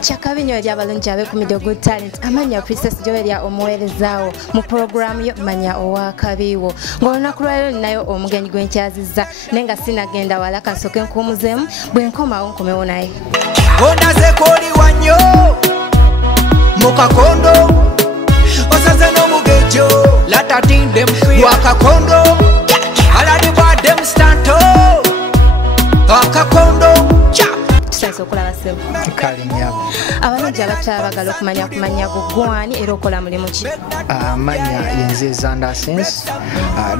Chakabinyo lya balungi abe ku Media Good Talent amanya Princess Joel ya omuweerezaawo mu programu yo manya owakabiwo ng'olunaku lwalero ninayo omugenyi gwenkyazizza nenga sinagenda wala kasoke nkumuzeemu bwe nkomawo nkomewo naye onaze koli wanyo mukakondo osaze n'omugejo latatinde mfi wakakondo aladi bwadde mstanto akakondo okulabasebo kalinyabo abalungi abakyabagala okumanya gugwani era okola mulimu ki manya yenze Zanda Sense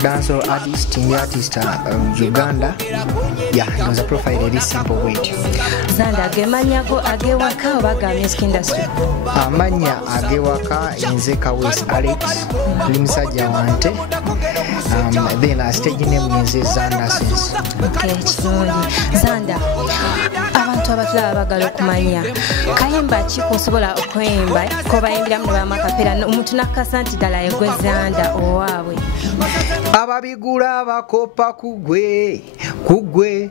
dancehall artist in artist Uganda knows a profile very simple way Zanda gemanyago agewaka oba ga music industry manya agewaka yenze Kawes Alex limusajja wante then stage name yenze Zanda Sense okay Zanda abantu abatulaba bagala okumanya kayimba ki kosobola okwemba ko bayimbiramu bamakapera omuntu nakasa nti ddala yegwe Zanda owaabwe ababigula bakopa kugwe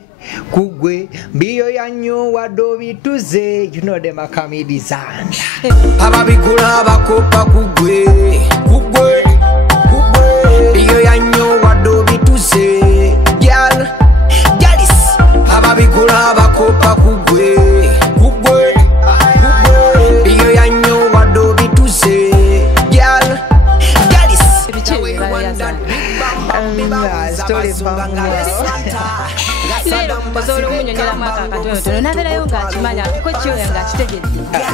mbiyo yanyo wado bituze you know them akamidi Zanda ababigula bakopa kugwe mbiyo yanyo wado bituze girl ababigula bakopa kugwe iyo yanyo wado bituse gyal galis story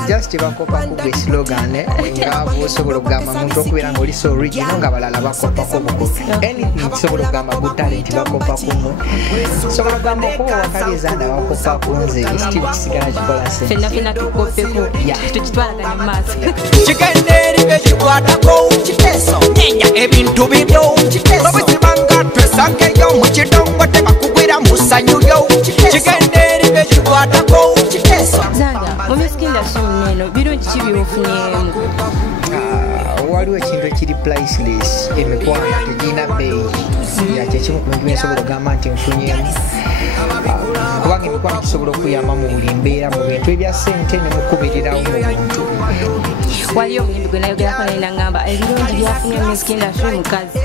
just bakopa kugwe slogan nga bosobola okugamba muntu okubeera nga oli so original nga balala bakopa kubukopi anything sobola okugamba good talent bakopa kumu sobola okugamba okuba wakali Zanda bakopa kunze steve kisigala kikola se fenna tukopeko tukitwalaganya mu maaso kigenderi bekikwatako kiteso nyenya ebintu bibyo kiteso babisibanga twesangeyo mu kidongo tebakugwira musanyu kigenderi bekikwatako kiteso Zanda mu music industry muneno birungi kibyofunyemu waliwo ekintu ekiri priceless emikwano tegirina bbeeyi yakyekimu ku bintu byensobola okugamba nti nfunyemu kubanga emikwano kisobola okuyamba mu buli mbeera mu bintu ebya ssente ne mukubirirawo mu buntu waliyo omuyimbi gwe nayogerako naye nagamba ebirungi byafunye mu music industry mukazi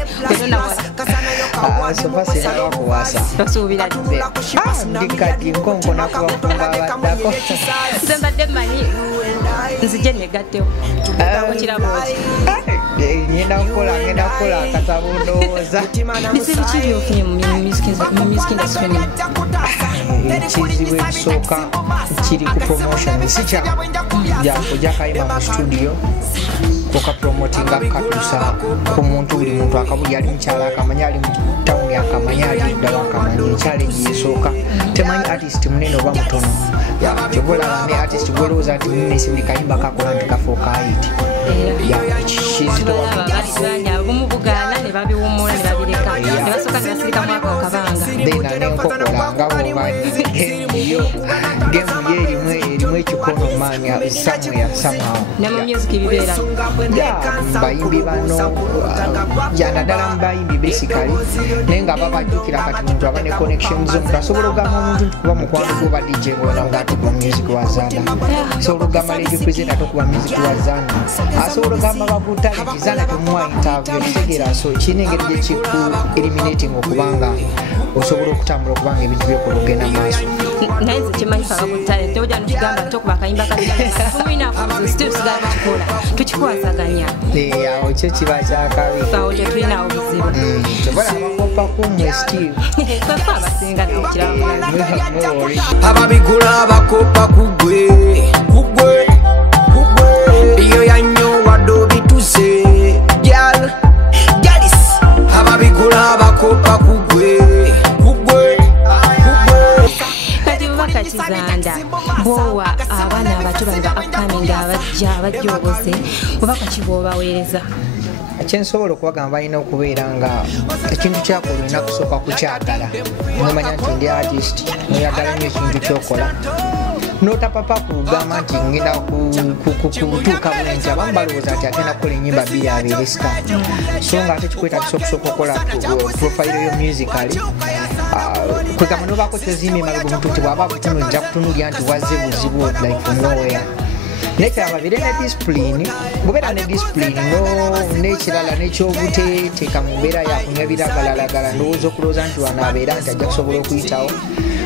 sofa sinabakuwasa basuubira ndikati nkonkona kubakumba abaddako nze mbadde mmanyi nzije negattewo okirabo ngenda kukola akatabo ndowooza bisi biki byofunye mu music industry ekizibu ekisooka kiri ku promotion si kyakuja kayima mu studio okapromotinga katuusa ku muntu buli muntu akabuli ali mukyala akamanya ali mu tawuni akamanya ali ddala akamanya challenge esooka temanyi artist munene oba mutono kyobolaba ne artist gwolowooza nti munene si buli kayimba kakola nti kafuuka ayiti bumu bugaana ne babiwumula ne babireka ne basooka ne basirikamu ako akabanga then nenkokola nga bomanyi gemu ye erimu ekikono manya somehow ne mu music bibeera bayimbi bano naddala mu bayimbi basically naye nga babajjukira kati muntu aba ne connections omuntu asobola okugamba omuntu nti kuba mukwano gwe oba DJ ng'ona ng'atukuba music wa Zanda asobola okugamba radio presenter tokuba music wa Zanda asobola okugamba babutalenti Zanda temuwa interview ekitegeera so kirina engeri gye kiku eliminating okubanga osobola okutambula okubanga ebintu byekola ogenda maaso naye nze kimanyi fababutale tojja nokugamba ntokuba akayimba katumwinakuzo still sigala tukikola tukikwasaganya awo kyo kiba kyakabi awo tetulina obuzibu tobola abakopa kumwe still kwefe abasinga tukiraba ababigula bakopa kugwe iyo yanyo wado bituse gyal galis ababigula bakopa kugwe kati bubaka kizanda bwowa abaana abato bali ba upcoming abajja obuze bubaka kibwobaweereza ekyensobola okubagamba balina okubeera nga ekintu kyakola olina kusooka kukyagala nomanya nti ndi artist noyagala nnyo ekintu kyokola n'otapapa kugamba nti ngenda kutuuka bwenti abamu balowooza nti agenda kukola ennyimba bbiri abeere star so ng'ate kikwetagisa okusooka okukola profile yo musically kwegamba nobaako kyozimba emabega omuntu nti bw'aba butunulira kutunulira nti wazze buzibu like from nowhere nekiraba bire ne discipline bubeera ne discipline n'ekirala n'ekyobuteteeka mu mbeera yakunywa biragalalagala ndowooza okulowooza nti wano abeera nti ajja kusobola okuyitawo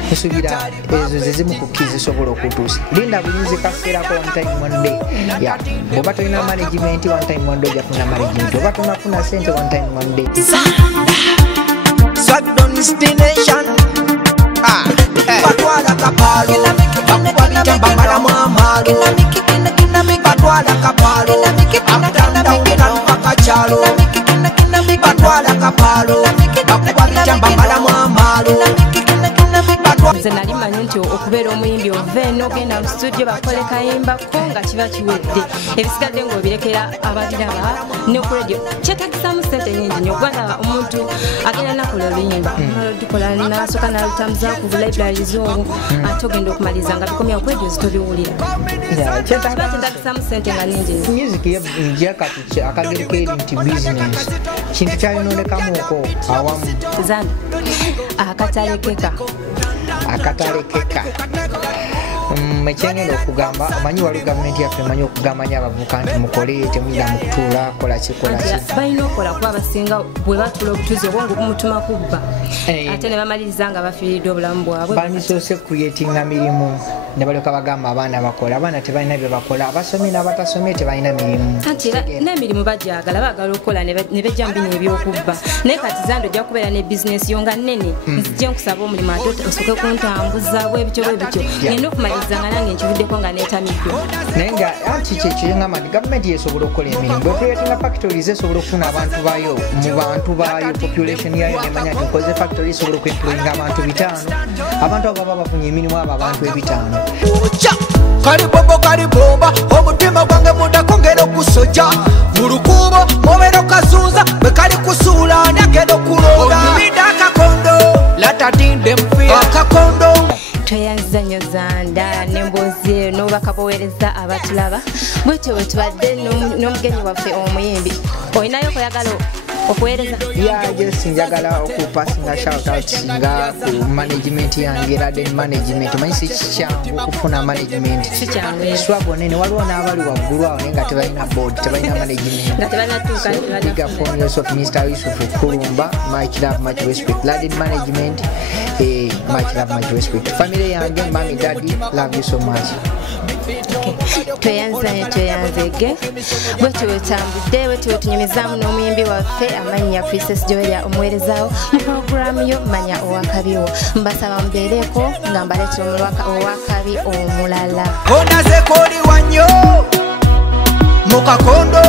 kusubira ezo zezimu kukkiriza zisobola okutuusa linda bulinzi kaseerako one time one day bw'oba tolina management one time one day ojja kufuna management oba tonafuna sente one time one day destination batwala kapalo bakubabitamba malamu amalo batwala kapalo akakachalo batwala kapalo bakubabitamba malamu amalo nze nali manyi nti okubeera omuyimbi ova eno ogenda mu studio bakole kayimbako nga kiba kiwedde ebisigadde ng'obirekera ababiraba ne ku radio kyetagisamu sente nyingi nnyo ogwalaba omuntu agenda nakola oluyimba dukola nasooka nalutambuza ku libraries olwo ate ogenda okumaliriza nga bikomya ku radio zitobiwulira kyetagisamu sente nga nyingi music yakati akagero keri nti business kintu kyalinoonekamuoko awamu zana akatalekeka ekyengenda okugamba omanyi waliwo gavumenti yaffe emanyi okugamba nyo abavubuka nti mukole temuyina mu kutuula kolaki balina okukola kuba abasinga bwe batula obutuzi obwo ng'obumutuma kubba ate ne bamaliriza nga bafiiridde obulamu bwabwe bandisoose creatinga mirimu ne balyoka bagamba abaana bakola abaana tebalina bye bakola abasomye n'abatasomye tebalina mirimu anti n'emirimu bagyagala baagala okukola ne bejja mu bino ebyokubba naye kati zandi ojja kubeera ne bizinesi yo nga nnene nzijje nkusaba omulimu ate osooke kuntambuza bwebityo ngenda okumaliriza nga nange nkivuddeko nga neetamiddwe naye nga anti kyekyengamba nti gavumenti yesobola okukola emirimu bwecreatinga factories esobola okufuna abantu baayo mu bantu baayo population yayo nemanya nti nkoze factory esobola okuemployinga abantu 5 abantu abo baba bafunye emirimu abo abantu 5 kalibomba omutima gwange mundakongera okusoja mu lukuubo mubera okazunza bwe kali kusuula nyagenda okulonda onyumidde akakondo latadinde mufira akakondo tweyanziza nnyo zanda n'emboozi eyo n'obubaka bweweereza abatulaba bwetyo bwe tubadde n'omugenyi waffe omuyimbi olinayo kuyagala okuweereza just njagala okupasinga shoutouts nga ku management yange Laden management omanyi si kikyangu okufuna management swabo nene waliwo n'abali waggulu awo naye nga tebalina board tebalina management big up on yourself Mr. Yusuf Kulumba much love much respect Laden management much love much respect family yange mami daddy love you so much tweyanzege bwetyo wetambudde bwetyo wetunyumizaamu n'omuyimbi waffe amannya Princess Joelia omuweerezaawo mu programu yo manya owakabiwo mbasaba mubeereko nga mbaleetera owakabi omulala onaze koli wanyo mukakondo